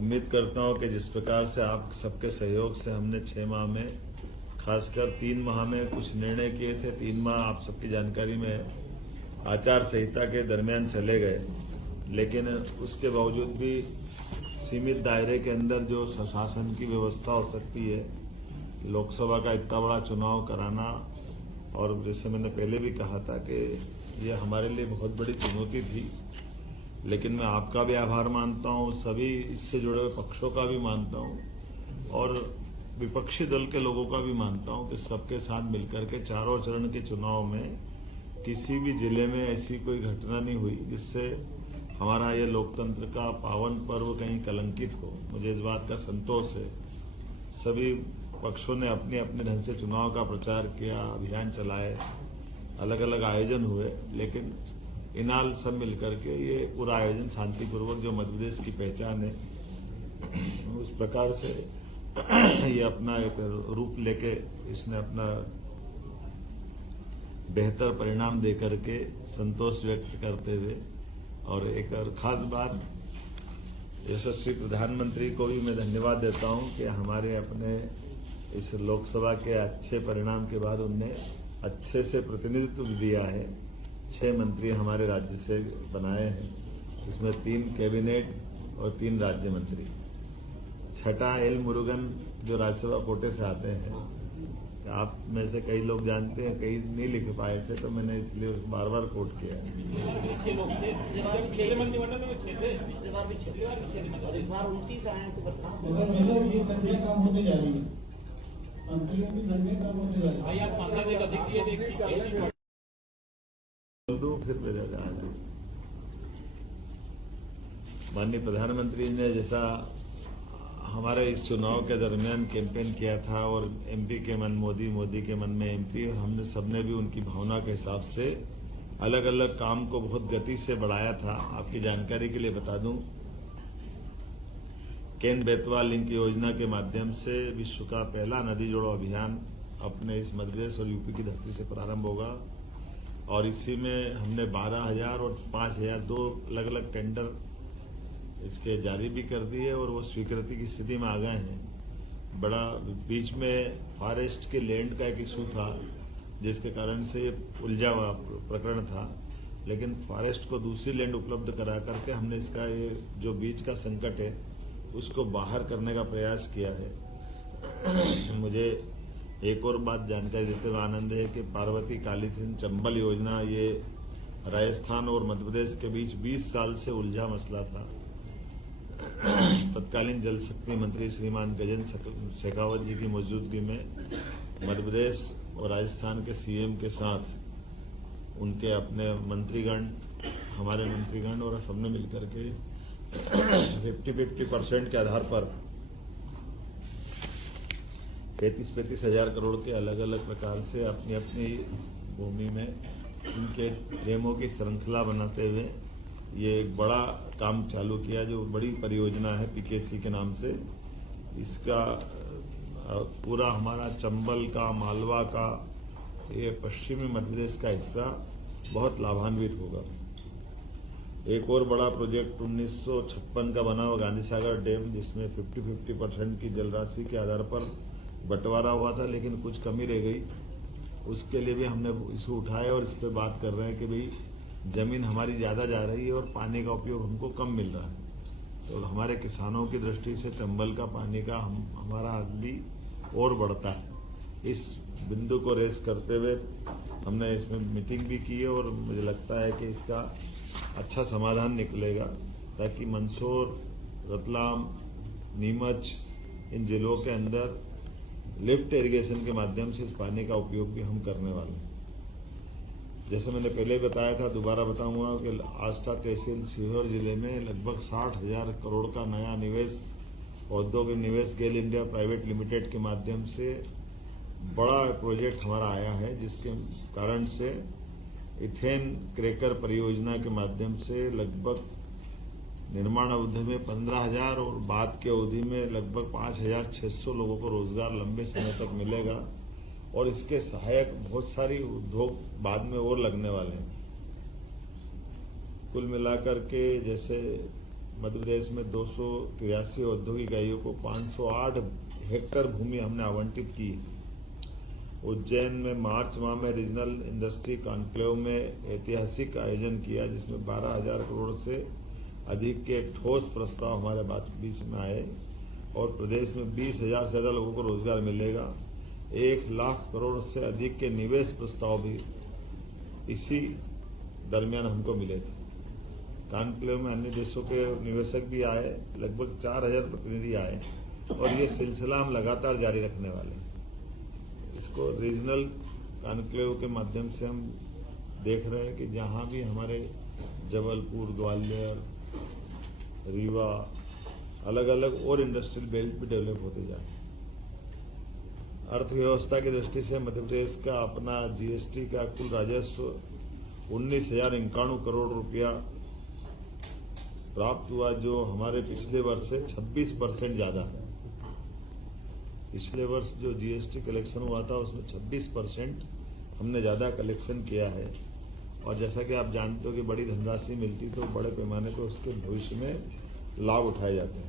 उम्मीद करता हूं कि जिस प्रकार से आप सबके सहयोग से हमने 6 माह में, खासकर 3 माह में कुछ निर्णय किए थे। 3 माह आप सबकी जानकारी में है, आचार संहिता के दरमियान चले गए, लेकिन उसके बावजूद भी सीमित दायरे के अंदर जो शासन की व्यवस्था हो सकती है, लोकसभा का इतना बड़ा चुनाव कराना, और जैसे मैंने पहले भी कहा था कि ये हमारे लिए बहुत बड़ी चुनौती थी। लेकिन मैं आपका भी आभार मानता हूं, सभी इससे जुड़े हुए पक्षों का भी मानता हूं और विपक्षी दल के लोगों का भी मानता हूं कि सबके साथ मिलकर के चारों चरण के चुनाव में किसी भी जिले में ऐसी कोई घटना नहीं हुई जिससे हमारा ये लोकतंत्र का पावन पर्व कहीं कलंकित हो। मुझे इस बात का संतोष है। सभी पक्षों ने अपने अपने ढंग से चुनाव का प्रचार किया, अभियान चलाए, अलग अलग आयोजन हुए, लेकिन इनाल सब मिलकर के ये पूरा आयोजन शांतिपूर्वक, जो मध्य प्रदेश की पहचान है, उस प्रकार से ये अपना एक रूप लेके इसने अपना बेहतर परिणाम देकर के संतोष व्यक्त करते हुए, और एक और खास बात, यशस्वी प्रधानमंत्री को भी मैं धन्यवाद देता हूं कि हमारे अपने इस लोकसभा के अच्छे परिणाम के बाद उनने अच्छे से प्रतिनिधित्व दिया है। 6 मंत्री हमारे राज्य से बनाए हैं, इसमें 3 कैबिनेट और 3 राज्य मंत्री। छठा एल मुरुगन जो राज्यसभा कोटे से आते हैं, आप में से कई लोग जानते हैं, कई नहीं लिख पाए थे, तो मैंने इसलिए बार बार कोट किया है। फिर माननीय प्रधानमंत्री ने जैसा हमारे इस चुनाव के दरमियान कैंपेन किया था, और एमपी के मन मोदी, मोदी के मन में एमपी, हमने सबने भी उनकी भावना के हिसाब से अलग अलग काम को बहुत गति से बढ़ाया था। आपकी जानकारी के लिए बता दूं, केन बेतवा लिंक योजना के माध्यम से विश्व का पहला नदी जोड़ो अभियान अपने इस मध्य प्रदेश और यूपी की धरती से प्रारंभ होगा, और इसी में हमने 12,000 और 5,000 2 अलग अलग टेंडर इसके जारी भी कर दिए, और वो स्वीकृति की स्थिति में आ गए हैं। बड़ा बीच में फॉरेस्ट के लैंड का एक इशू था, जिसके कारण से उलझा हुआ प्रकरण था, लेकिन फॉरेस्ट को दूसरी लैंड उपलब्ध करा करके हमने इसका ये जो बीच का संकट है उसको बाहर करने का प्रयास किया है। मुझे एक और बात जानकारी देते हुए आनंद है कि पार्वती कालीसिंध चंबल योजना, ये राजस्थान और मध्य प्रदेश के बीच 20 साल से उलझा मसला था। तत्कालीन जल शक्ति मंत्री श्रीमान गजेंद्र शेखावत जी की मौजूदगी में मध्य प्रदेश और राजस्थान के सीएम के साथ उनके अपने मंत्रीगण, हमारे मंत्रीगण और सबने मिलकर के 50-50% के आधार पर 35-35 हजार करोड़ के अलग अलग प्रकार से अपनी अपनी भूमि में इनके डेमो की श्रृंखला बनाते हुए ये एक बड़ा काम चालू किया, जो बड़ी परियोजना है पीकेसी के नाम से। इसका पूरा हमारा चंबल का, मालवा का, ये पश्चिमी मध्य प्रदेश का हिस्सा बहुत लाभान्वित होगा। एक और बड़ा प्रोजेक्ट 1956 का बना हुआ गांधी सागर डैम, जिसमें 50-50% की जल राशि के आधार पर बंटवारा हुआ था, लेकिन कुछ कमी रह गई। उसके लिए भी हमने इशू उठाया और इस पर बात कर रहे हैं कि भाई जमीन हमारी ज्यादा जा रही है और पानी का उपयोग हमको कम मिल रहा है, तो हमारे किसानों की दृष्टि से चंबल का पानी का हमारा हक भी और बढ़ता है। इस बिंदु को रेस करते हुए हमने इसमें मीटिंग भी की है, और मुझे लगता है कि इसका अच्छा समाधान निकलेगा, ताकि मंदसौर, रतलाम, नीमच, इन जिलों के अंदर लिफ्ट इरिगेशन के माध्यम से इस पानी का उपयोग भी हम करने वाले हैं। जैसे मैंने पहले बताया था, दोबारा बताऊंगा कि आस्था तहसील सीहोर जिले में लगभग 60,000 करोड़ का नया निवेश, औद्योगिक निवेश गेल इंडिया प्राइवेट लिमिटेड के माध्यम से बड़ा प्रोजेक्ट हमारा आया है, जिसके कारण से इथेन क्रैकर परियोजना के माध्यम से लगभग निर्माण अवधि में 15,000 और बाद की अवधि में लगभग 5,600 लोगों को रोजगार लंबे समय तक मिलेगा, और इसके सहायक बहुत सारी उद्योग बाद में और लगने वाले हैं। कुल मिलाकर के जैसे मध्य प्रदेश में 283 औद्योगिक इकाइयों को 508 हेक्टेयर भूमि हमने आवंटित की। उज्जैन में मार्च माह में रीजनल इंडस्ट्री कॉन्क्लेव में ऐतिहासिक आयोजन किया, जिसमें 12,000 करोड़ से अधिक के ठोस प्रस्ताव हमारे बीच में आए और प्रदेश में 20,000 से ज्यादा लोगों को रोजगार मिलेगा। 1 लाख करोड़ से अधिक के निवेश प्रस्ताव भी इसी दरमियान हमको मिले थे। कॉन्क्लेव में अन्य देशों के निवेशक भी आए, लगभग 4,000 प्रतिनिधि आए और ये सिलसिला हम लगातार जारी रखने वाले हैं। इसको रीजनल कॉन्क्लेव के माध्यम से हम देख रहे हैं कि जहां भी हमारे जबलपुर, ग्वालियर, रीवा, अलग अलग और इंडस्ट्रियल बेल्ट भी डेवलप होते जाए। अर्थव्यवस्था की दृष्टि से मध्य प्रदेश का अपना जीएसटी का कुल राजस्व 19,051 करोड़ रुपया प्राप्त हुआ, जो हमारे पिछले वर्ष से 26% ज्यादा है। पिछले वर्ष जो जीएसटी कलेक्शन हुआ था उसमें 26% हमने ज्यादा कलेक्शन किया है। और जैसा कि आप जानते हो कि बड़ी धनराशि मिलती तो बड़े पैमाने पर उसके भविष्य में लाभ उठाए जाते हैं।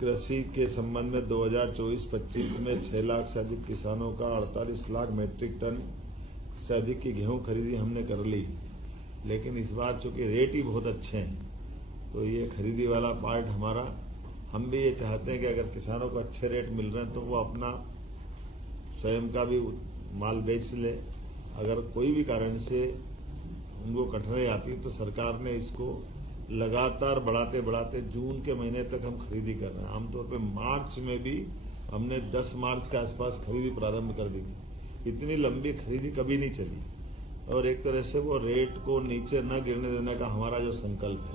कृषि के संबंध में 2024-25 में 6 लाख से अधिक किसानों का 48 लाख मीट्रिक टन से अधिक की गेहूं खरीदी हमने कर ली, लेकिन इस बार चूंकि रेट ही बहुत अच्छे हैं तो ये खरीदी वाला पार्ट हमारा, हम भी ये चाहते हैं कि अगर किसानों को अच्छे रेट मिल रहे हैं तो वो अपना स्वयं का भी माल बेच ले। अगर कोई भी कारण से उनको कठिनाई आती तो सरकार ने इसको लगातार बढ़ाते बढ़ाते जून के महीने तक हम खरीदी कर रहे हैं। आमतौर पे मार्च में भी हमने 10 मार्च के आसपास खरीदी प्रारंभ कर दी थी। इतनी लंबी खरीदी कभी नहीं चली और एक तरह से वो रेट को नीचे न गिरने देने का हमारा जो संकल्प है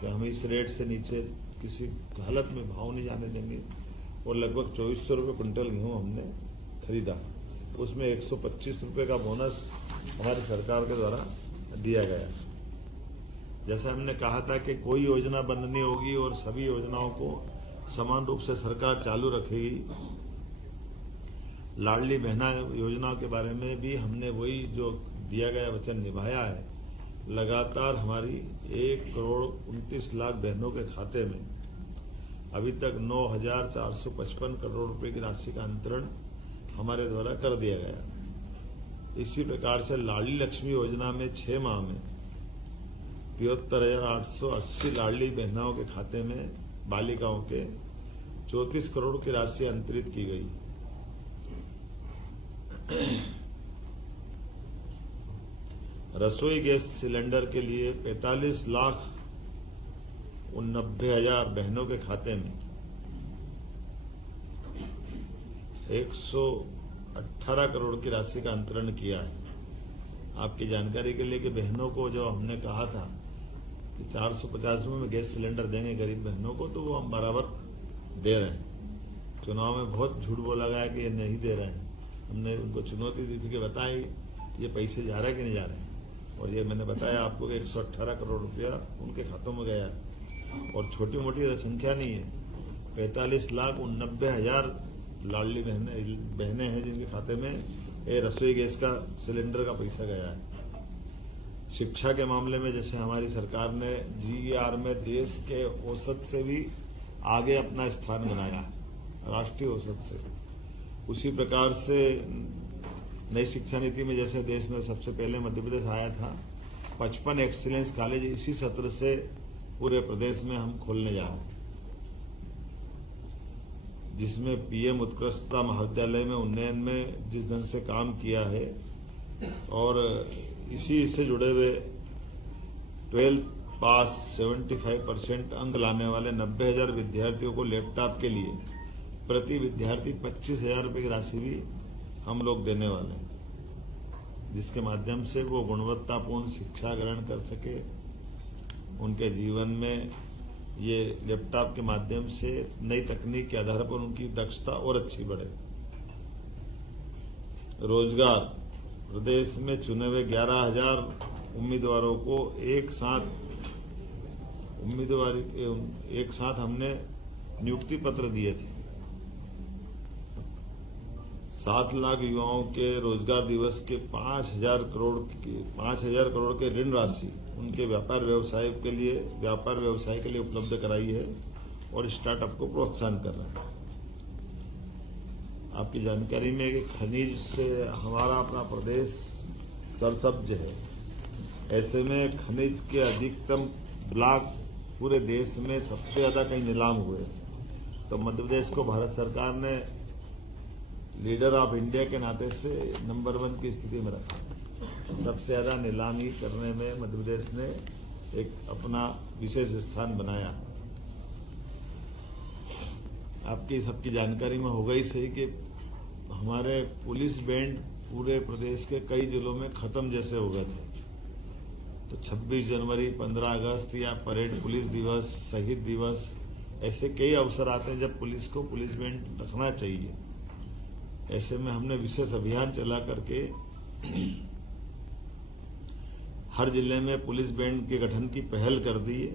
कि हम इस रेट से नीचे किसी हालत में भाव नहीं जाने देंगे। और लगभग 2400 रुपये क्विंटल गेहूं हमने खरीदा, उसमें 125 रुपये का बोनस हमारी सरकार के द्वारा दिया गया। जैसा हमने कहा था कि कोई योजना बंद नहीं होगी और सभी योजनाओं को समान रूप से सरकार चालू रखेगी। लाडली बहना योजना के बारे में भी हमने वही जो दिया गया वचन निभाया है। लगातार हमारी 1,29,00,000 बहनों के खाते में अभी तक 9,455 करोड़ रुपए की राशि का अंतरण हमारे द्वारा कर दिया गया। इसी प्रकार से लाडली लक्ष्मी योजना में 6 माह में 73,880 लाडली बहनाओं के खाते में बालिकाओं के 34 करोड़ की राशि अंतरित की गई। रसोई गैस सिलेंडर के लिए 45,90,000 बहनों के खाते में 118 करोड़ की राशि का अंतरण किया है। आपकी जानकारी के लिए कि बहनों को जो हमने कहा था कि 450 रुपये में गैस सिलेंडर देंगे गरीब बहनों को, तो वो हम बराबर दे रहे हैं। चुनाव में बहुत झूठ बोला गया कि ये नहीं दे रहे हैं। हमने उनको चुनौती दी थी कि बताएं ये पैसे जा रहे हैं कि नहीं जा रहे हैं, और ये मैंने बताया आपको कि 118 करोड़ रुपया उनके खातों में गया है। और छोटी मोटी संख्या नहीं है, 45,90,000 लाडली बहनें हैं जिनके खाते में ये रसोई गैस का सिलेंडर का पैसा गया है। शिक्षा के मामले में जैसे हमारी सरकार ने जीईआर में देश के औसत से भी आगे अपना स्थान बनाया है, राष्ट्रीय औसत से, उसी प्रकार से नई शिक्षा नीति में जैसे देश में सबसे पहले मध्य प्रदेश आया था, 55 एक्सीलेंस कॉलेज इसी सत्र से पूरे प्रदेश में हम खोलने जा रहे हैं, जिसमें पीएम उत्कृष्टता महाविद्यालय में उन्नयन में जिस ढंग से काम किया है और इसी से जुड़े हुए 12th पास 75% अंक लाने वाले 90,000 विद्यार्थियों को लैपटॉप के लिए प्रति विद्यार्थी 25,000 रुपये की राशि भी हम लोग देने वाले हैं, जिसके माध्यम से वो गुणवत्तापूर्ण शिक्षा ग्रहण कर सके। उनके जीवन में ये लैपटॉप के माध्यम से नई तकनीक के आधार पर उनकी दक्षता और अच्छी बढ़े। रोजगार, प्रदेश में चुने हुए 11,000 उम्मीदवारों को एक साथ हमने नियुक्ति पत्र दिए थे। 7 लाख युवाओं के रोजगार दिवस के 5,000 करोड़ के ऋण राशि उनके व्यापार व्यवसाय के लिए उपलब्ध कराई है और स्टार्टअप को प्रोत्साहन कर रहा है। आपकी जानकारी में कि खनिज से हमारा अपना प्रदेश सरसब्ज है। ऐसे में खनिज के अधिकतम ब्लॉक पूरे देश में सबसे ज्यादा कहीं नीलाम हुए, तो मध्य प्रदेश को भारत सरकार ने लीडर ऑफ इंडिया के नाते से नंबर 1 की स्थिति में रखा। सबसे ज्यादा नीलामी करने में मध्य प्रदेश ने एक अपना विशेष स्थान बनाया। आपकी सबकी जानकारी में होगा ही सही कि हमारे पुलिस बैंड पूरे प्रदेश के कई जिलों में खत्म जैसे हो गए थे। तो 26 जनवरी, 15 अगस्त या परेड पुलिस दिवस, शहीद दिवस, ऐसे कई अवसर आते हैं जब पुलिस को पुलिस बैंड रखना चाहिए। ऐसे में हमने विशेष अभियान चला करके हर जिले में पुलिस बैंड के गठन की पहल कर दी है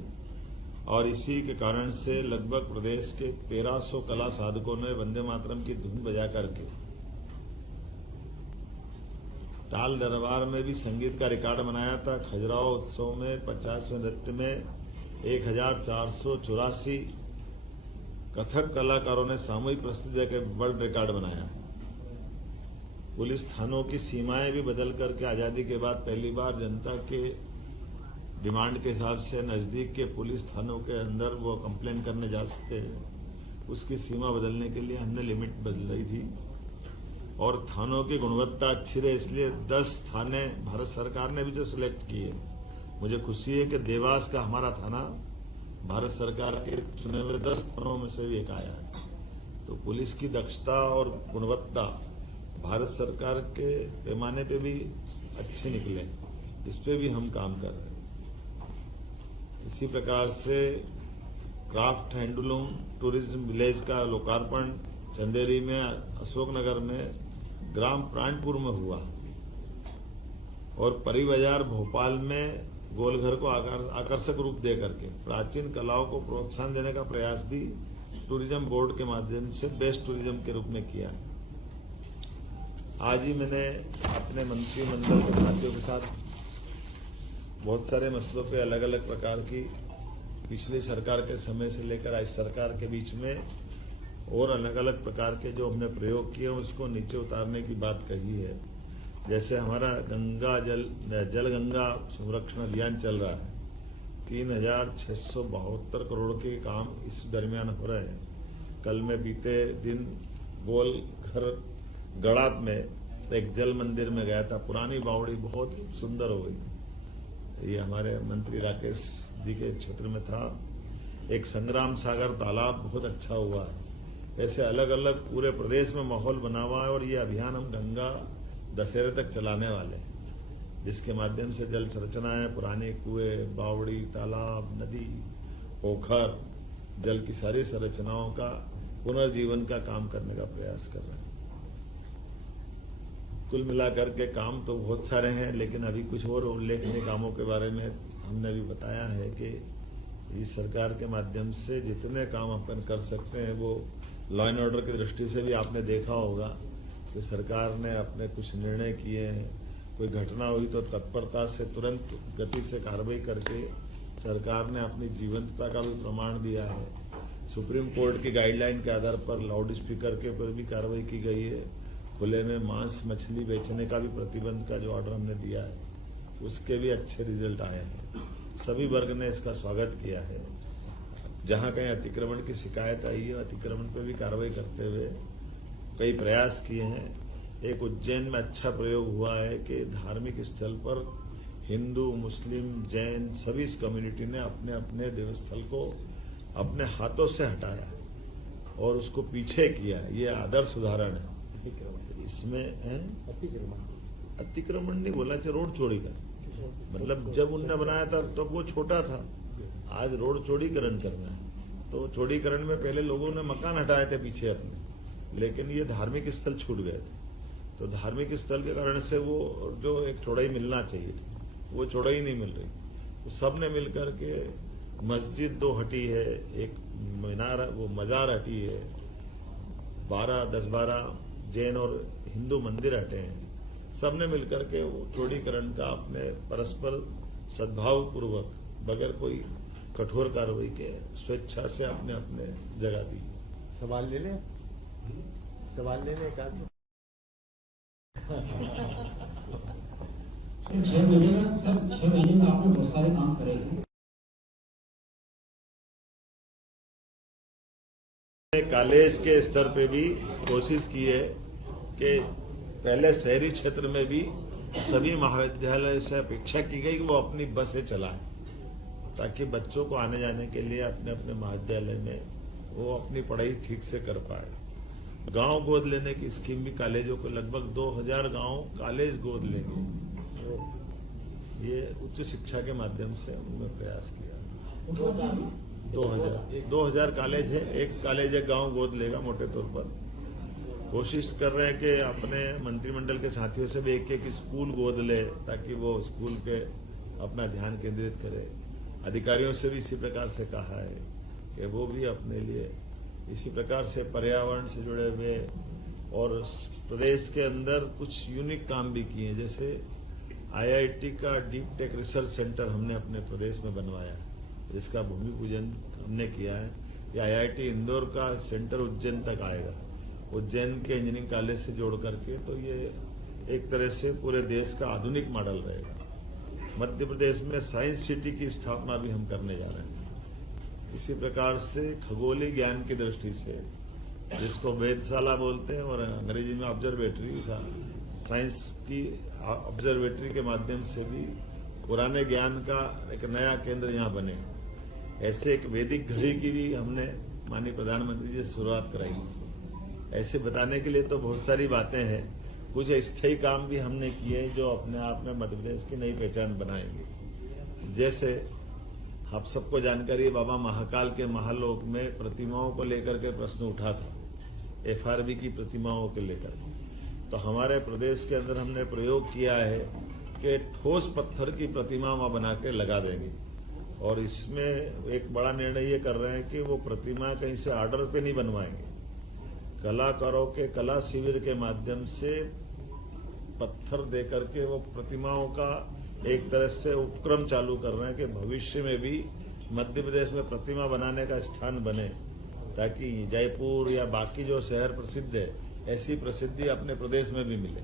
और इसी के कारण से लगभग प्रदेश के 1300 कला साधकों ने वंदे मातरम की धुन बजा करके ताल दरबार में भी संगीत का रिकॉर्ड बनाया था। खजुराहो उत्सव में 50वें नृत्य में 1484 कथक कलाकारों ने सामूहिक प्रस्तुति के वर्ल्ड रिकॉर्ड बनाया। पुलिस थानों की सीमाएं भी बदल करके आजादी के बाद पहली बार जनता के डिमांड के हिसाब से नजदीक के पुलिस थानों के अंदर वो कंप्लेन करने जा सकते हैं। उसकी सीमा बदलने के लिए हमने लिमिट बदलाई थी और थानों की गुणवत्ता अच्छी रहे, इसलिए 10 थाने भारत सरकार ने भी जो सिलेक्ट किए। मुझे खुशी है कि देवास का हमारा थाना भारत सरकार के चुने हुए 10 थानों में से भी एक आया है। तो पुलिस की दक्षता और गुणवत्ता भारत सरकार के पैमाने पे भी अच्छे निकले, इस पे भी हम काम कर रहे हैं। इसी प्रकार से क्राफ्ट हैंडलूम टूरिज्म विलेज का लोकार्पण चंदेरी में, अशोकनगर में, ग्राम प्राणपुर में हुआ और परी बाजार भोपाल में गोलघर को आकर्षक रूप दे करके प्राचीन कलाओं को प्रोत्साहन देने का प्रयास भी टूरिज्म बोर्ड के माध्यम से बेस्ट टूरिज्म के रूप में किया। आज ही मैंने अपने मंत्रिमंडल के साथियों के साथ बहुत सारे मसलों पे अलग अलग प्रकार की पिछली सरकार के समय से लेकर आज सरकार के बीच में और अलग अलग प्रकार के जो हमने प्रयोग किए उसको नीचे उतारने की बात कही है। जैसे हमारा जल गंगा संरक्षण अभियान चल रहा है, 3672 करोड़ के काम इस दरमियान हो रहे हैं। कल मैं बीते दिन गोलघर गड़ात में एक जल मंदिर में गया था। पुरानी बावड़ी बहुत सुंदर हो गई। ये हमारे मंत्री राकेश जी के क्षेत्र में था। एक संग्राम सागर तालाब बहुत अच्छा हुआ है। ऐसे अलग अलग पूरे प्रदेश में माहौल बना हुआ है और ये अभियान हम गंगा दशहरे तक चलाने वाले हैं, जिसके माध्यम से जल संरचनाएं, पुराने कुएं, बावड़ी, तालाब, नदी, पोखर, जल की सारी संरचनाओं का पुनर्जीवन का काम करने का प्रयास कर रहे हैं। कुल मिलाकर के काम तो बहुत सारे हैं, लेकिन अभी कुछ और उल्लेखनीय कामों के बारे में हमने भी बताया है कि इस सरकार के माध्यम से जितने काम अपन कर सकते हैं वो लॉ एंड ऑर्डर की दृष्टि से भी आपने देखा होगा कि सरकार ने अपने कुछ निर्णय किए हैं। कोई घटना हुई तो तत्परता से तुरंत गति से कार्रवाई करके सरकार ने अपनी जीवंतता का भी प्रमाण दिया है। सुप्रीम कोर्ट की गाइडलाइन के आधार पर लाउड स्पीकर के ऊपर भी कार्रवाई की गई है। खुले में मांस मछली बेचने का भी प्रतिबंध का जो ऑर्डर हमने दिया है उसके भी अच्छे रिजल्ट आए हैं। सभी वर्ग ने इसका स्वागत किया है। जहां कहीं अतिक्रमण की शिकायत आई है, अतिक्रमण पर भी कार्रवाई करते हुए कई प्रयास किए हैं। एक उज्जैन में अच्छा प्रयोग हुआ है कि धार्मिक स्थल पर हिंदू, मुस्लिम, जैन सभी इस कम्युनिटी ने अपने अपने देवस्थल को अपने हाथों से हटाया और उसको पीछे किया। ये आदर्श उदाहरण है। इसमें अतिक्रमण नहीं बोला, रोड चौड़ी का मतलब जब उनने बनाया था तो वो छोटा था, आज रोड चौड़ीकरण करना है। तो चौड़ीकरण में पहले लोगों ने मकान हटाए थे पीछे अपने, लेकिन ये धार्मिक स्थल छूट गए थे। तो धार्मिक स्थल के कारण से वो जो एक चौड़ाई मिलना चाहिए वो चौड़ाई नहीं मिल रही। तो सबने मिलकर के मस्जिद 2 हटी है, एक मीनार वो मजार हटी है, 10-12 जैन और हिंदू मंदिर हटे हैं, सबने मिलकर के वो चौड़ीकरण का अपने परस्पर सद्भाव पूर्वक बगैर कोई कठोर कार्रवाई के स्वेच्छा से अपने अपने जगह दी। सवाल ले लें, सवाल ले लें। 6 महीने का सर, 6 महीने में आपने बहुत सारे काम करे हैं। कॉलेज के स्तर पे भी कोशिश की है कि पहले शहरी क्षेत्र में भी सभी महाविद्यालय से अपेक्षा की गई कि वो अपनी बसें चलाएं, ताकि बच्चों को आने जाने के लिए अपने अपने महाविद्यालय में वो अपनी पढ़ाई ठीक से कर पाए। गांव गोद लेने की स्कीम भी कॉलेजों को लगभग 2000 गांव कॉलेज गोद लेंगे। ये उच्च शिक्षा के माध्यम से उन्होंने प्रयास किया। 2000 कॉलेज है, एक कॉलेज एक गांव गोद लेगा मोटे तौर पर। कोशिश कर रहे हैं कि अपने मंत्रिमंडल के साथियों से भी एक एक स्कूल गोद ले, ताकि वो स्कूल पे अपना ध्यान केंद्रित करे। अधिकारियों से भी इसी प्रकार से कहा है कि वो भी अपने लिए इसी प्रकार से पर्यावरण से जुड़े हुए और प्रदेश के अंदर कुछ यूनिक काम भी किए, जैसे IIT का डीप टेक रिसर्च सेंटर हमने अपने प्रदेश में बनवाया, जिसका भूमि पूजन हमने किया है। कि IIT इंदौर का सेंटर उज्जैन तक आएगा, उज्जैन के इंजीनियरिंग कॉलेज से जोड़ करके, तो ये एक तरह से पूरे देश का आधुनिक मॉडल रहेगा। मध्य प्रदेश में साइंस सिटी की स्थापना भी हम करने जा रहे हैं। इसी प्रकार से खगोलीय ज्ञान की दृष्टि से, जिसको वेधशाला बोलते हैं और अंग्रेजी में ऑब्जर्वेटरी, साइंस की ऑब्जर्वेटरी के माध्यम से भी पुराने ज्ञान का एक नया केंद्र यहाँ बने। ऐसे एक वैदिक घड़ी की भी हमने माननीय प्रधानमंत्री जी से शुरुआत कराई। ऐसे बताने के लिए तो बहुत सारी बातें हैं। कुछ स्थायी काम भी हमने किए जो अपने आप में मध्य प्रदेश की नई पहचान बनाएंगे। जैसे आप सबको जानकारी है, बाबा महाकाल के महालोक में प्रतिमाओं को लेकर के प्रश्न उठा था, FRB की प्रतिमाओं को लेकर। तो हमारे प्रदेश के अंदर हमने प्रयोग किया है कि ठोस पत्थर की प्रतिमा वहां बना के लगा देंगे। और इसमें एक बड़ा निर्णय ये कर रहे हैं कि वो प्रतिमा कहीं से ऑर्डर पे नहीं बनवाएंगे, कलाकारों के कला शिविर के माध्यम से पत्थर देकर के वो प्रतिमाओं का एक तरह से उपक्रम चालू कर रहे हैं कि भविष्य में भी मध्य प्रदेश में प्रतिमा बनाने का स्थान बने, ताकि जयपुर या बाकी जो शहर प्रसिद्ध है, ऐसी प्रसिद्धि अपने प्रदेश में भी मिले।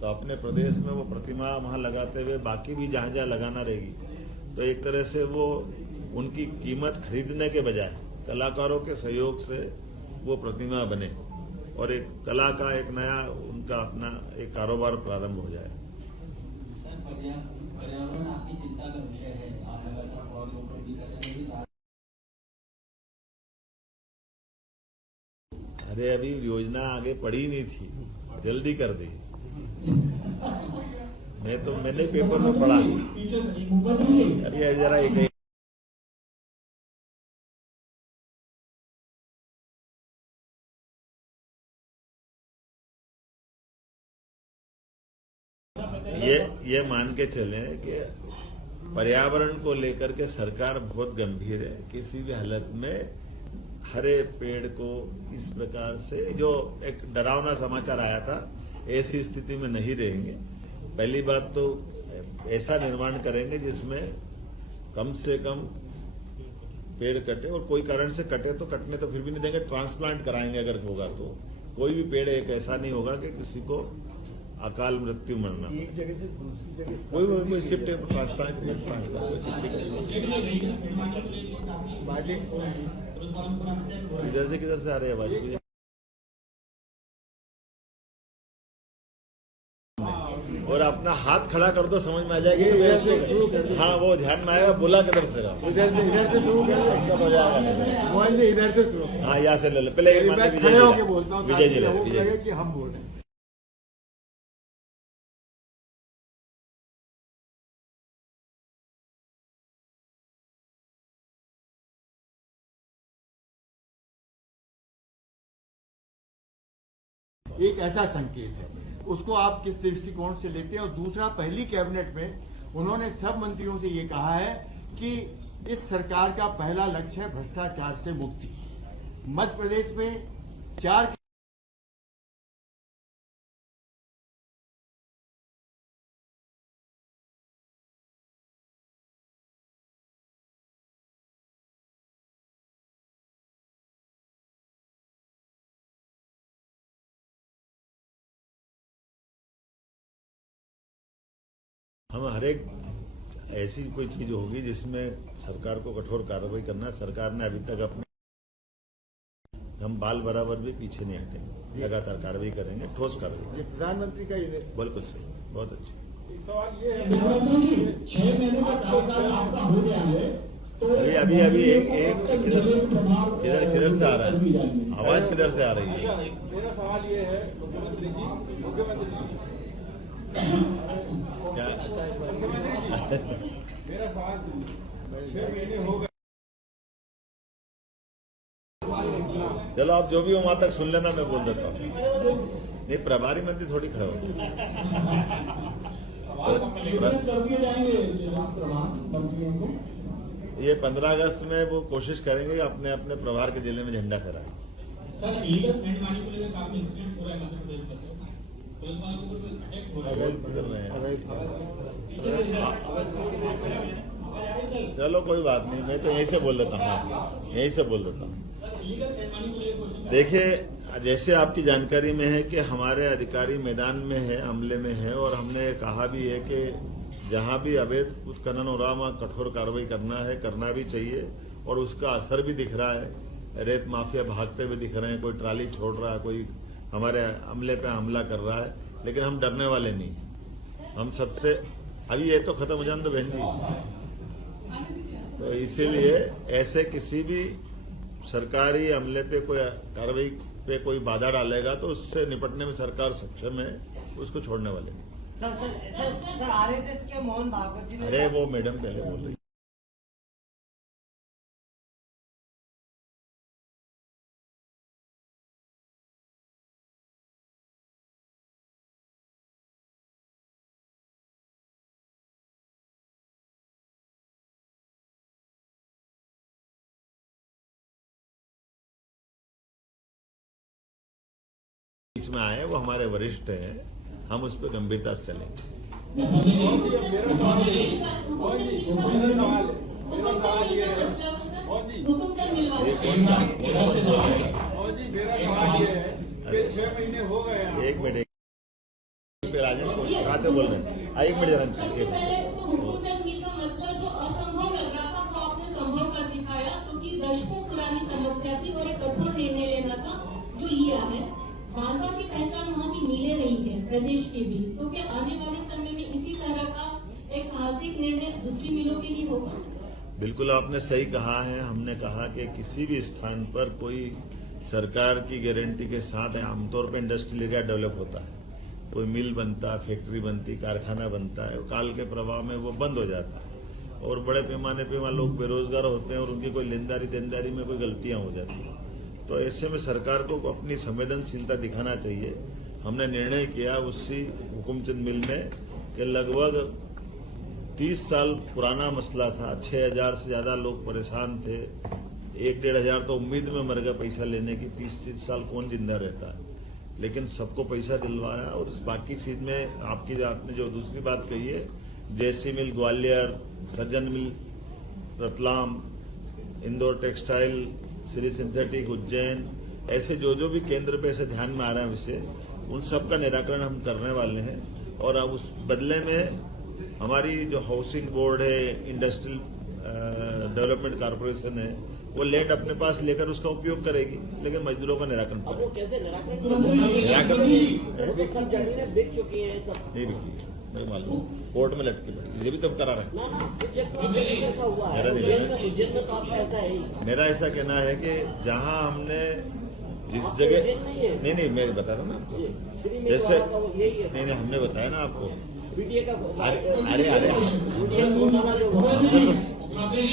तो अपने प्रदेश में वो प्रतिमा वहां लगाते हुए बाकी भी जहां जहां लगाना रहेगी, तो एक तरह से वो उनकी कीमत खरीदने के बजाय कलाकारों के सहयोग से वो प्रतिमा बने और एक कला का एक नया उनका अपना एक कारोबार प्रारंभ हो जाए। पर्यावरण आपकी चिंता का विषय है, आप लगातार पौधरोपण भी कर रहे हैं। अरे अभी योजना आगे पड़ी नहीं थी, जल्दी कर दी। मैंने पेपर में पढ़ा। अरे जरा एक ये मान के चले कि पर्यावरण को लेकर के सरकार बहुत गंभीर है। किसी भी हालत में हरे पेड़ को इस प्रकार से, जो एक डरावना समाचार आया था, ऐसी स्थिति में नहीं रहेंगे। पहली बात तो ऐसा निर्माण करेंगे जिसमें कम से कम पेड़ कटे, और कोई कारण से कटे तो कटने तो फिर भी नहीं देंगे, ट्रांसप्लांट कराएंगे अगर होगा तो। कोई भी पेड़ एक ऐसा नहीं होगा कि किसी को अकाल मृत्यु मरना, एक जगह से दूसरी जगह कोई शिफ्ट ट्रांसप्लांट इधर से किधर से आ रहे हैं आवाज? और अपना हाथ खड़ा कर दो, समझ में आ जाएगी। हाँ, वो ध्यान में आएगा, बोला किधर से रहा, इधर से शुरू हो जाएगा। इधर से शुरू। हाँ, यहाँ से ले लो। पहले खड़े होके बोलता हूँ विजय जी कि हम बोल रहे हैं। एक ऐसा संकेत है, उसको आप किस दृष्टिकोण से लेते हैं? और दूसरा, पहली कैबिनेट में उन्होंने सब मंत्रियों से ये कहा है कि इस सरकार का पहला लक्ष्य है भ्रष्टाचार से मुक्ति। मध्य प्रदेश में 4 हम हर एक ऐसी कोई चीज होगी जिसमें सरकार को कठोर कार्रवाई करना, सरकार ने अभी तक अपनी, हम बाल बराबर भी पीछे नहीं हटेंगे, लगातार कार्रवाई करेंगे, ठोस कार्रवाई। ये प्रधानमंत्री का ये बिल्कुल सही, बहुत अच्छी। मुख्यमंत्री जी 6 महीने का कार्यकाल आपका हो गया है, तो अभी एक किधर से आ रहा है, आवाज किधर से आ रही है? मेरा सवाल ये है मुख्यमंत्री जी, क्या? मेरा सवाल सुनिए। 6 महीने हो गए, चलो आप जो भी हो वहां तक सुन लेना, मैं बोल देता हूँ। नहीं, प्रभारी मंत्री थोड़ी खड़े हो, वितरित कर दिए जाएंगे प्रधानमंत्रियों को। ये 15 अगस्त में वो कोशिश करेंगे कि अपने अपने प्रभार के जिले में झंडा फहराएं। सर लीगल फंड मानी को लेकर काफी इंसिडेंट हो रहा है मध्य प्रदेश में, पुलिस वालों के ऊपर अटैक हो रहा है। चलो कोई बात नहीं, मैं तो यहीं से बोल देता हूँ, यहीं से बोल देता हूँ। देखिए, जैसे आपकी जानकारी में है कि हमारे अधिकारी मैदान में है, अमले में है, और हमने कहा भी है कि जहां भी अवैध उत्खनन हो रहा वहां कठोर कार्रवाई करना है, करना भी चाहिए, और उसका असर भी दिख रहा है। रेत माफिया भागते हुए दिख रहे हैं, कोई ट्राली छोड़ रहा है, कोई हमारे अमले पे हमला कर रहा है, लेकिन हम डरने वाले नहीं हैं। हम सबसे अभी ये तो खत्म हो जाने दो बहन जी, तो इसीलिए ऐसे किसी भी सरकारी अमले पे कोई कार्रवाई पे कोई बाधा डालेगा तो उससे निपटने में सरकार सक्षम है, उसको छोड़ने वाले नहीं। सर आरएसएस के मोहन भागवत जी ने, अरे वो मैडम पहले बोल रही। बीच में आए वो हमारे वरिष्ठ हैं, हम उस पर गंभीरता से चलेंगे। और जी मेरा सवाल ये है कि 6 महीने हो गए हैं। एक मिनट, राजन कहाँ से बोल रहे हैं? एक मिनट जरा, हुकुमचंद मिल का मसला जो असंभव लग रहा था वो आपने संभव कर दिखाया, क्योंकि दशकों पुरानी समस्या थी और एक कठोर निर्णय लेना था जो लिया है। बांधों की पहचान वहाँ की मिले नहीं है, प्रदेश के भी, तो क्या आने वाले समय में इसी तरह का एक साहसिक निर्णय दूसरी मिलों के लिए होगा? बिल्कुल आपने सही कहा है। हमने कहा कि किसी भी स्थान पर कोई सरकार की गारंटी के साथ आमतौर पर इंडस्ट्रियल एरिया डेवलप होता है, कोई मिल बनता, फैक्ट्री बनती, कारखाना बनता है, काल के प्रभाव में वो बंद हो जाता है और बड़े पैमाने पे वहाँ लोग बेरोजगार होते हैं और उनकी कोई लेनदारी देनदारी में कोई गलतियां हो जाती हैं। तो ऐसे में सरकार को अपनी संवेदनशीलता दिखाना चाहिए। हमने निर्णय किया उसी हुकुमचंद मिल में कि लगभग 30 साल पुराना मसला था, 6000 से ज्यादा लोग परेशान थे, 1-1.5 तो उम्मीद में मर गए पैसा लेने की। 30 साल कौन जिंदा रहता है, लेकिन सबको पैसा दिलवाया। और इस बाकी चीज में आपने जो दूसरी बात कही है, जेसी मिल ग्वालियर, सज्जन मिल रतलाम, इंदौर टेक्सटाइल, श्री सिंथेटिक उज्जैन, ऐसे जो भी केंद्र पे ऐसे ध्यान में आ रहा है विषय, उन सब का निराकरण हम करने वाले हैं। और अब उस बदले में हमारी जो हाउसिंग बोर्ड है, इंडस्ट्रियल डेवलपमेंट कॉर्पोरेशन है, वो लैंड अपने पास लेकर उसका उपयोग करेगी, लेकिन मजदूरों का निराकरण अब वो करेगी। कैसे निराकरण सब जमीनें बिक चुकी हैं, सब नहीं बिकी, नहीं मालूम, कोर्ट में लटकी पड़ी, ये भी तो करा रहे हैं। ना कुछ ऐसा हुआ है मेरा नहीं उज्जैन में तो आपका ऐसा है ही। मेरा ऐसा कहना है कि जहां हमने जिस आपको जगह उज्जैन नहीं है? नहीं मैं बता रहा हूँ ना आपको, श्री मिल जैसे वाला का वो यही है, नहीं हमने बताया ना आपको। बीडीए का अरे उज्जैन घोटाला जो हुआ। अभी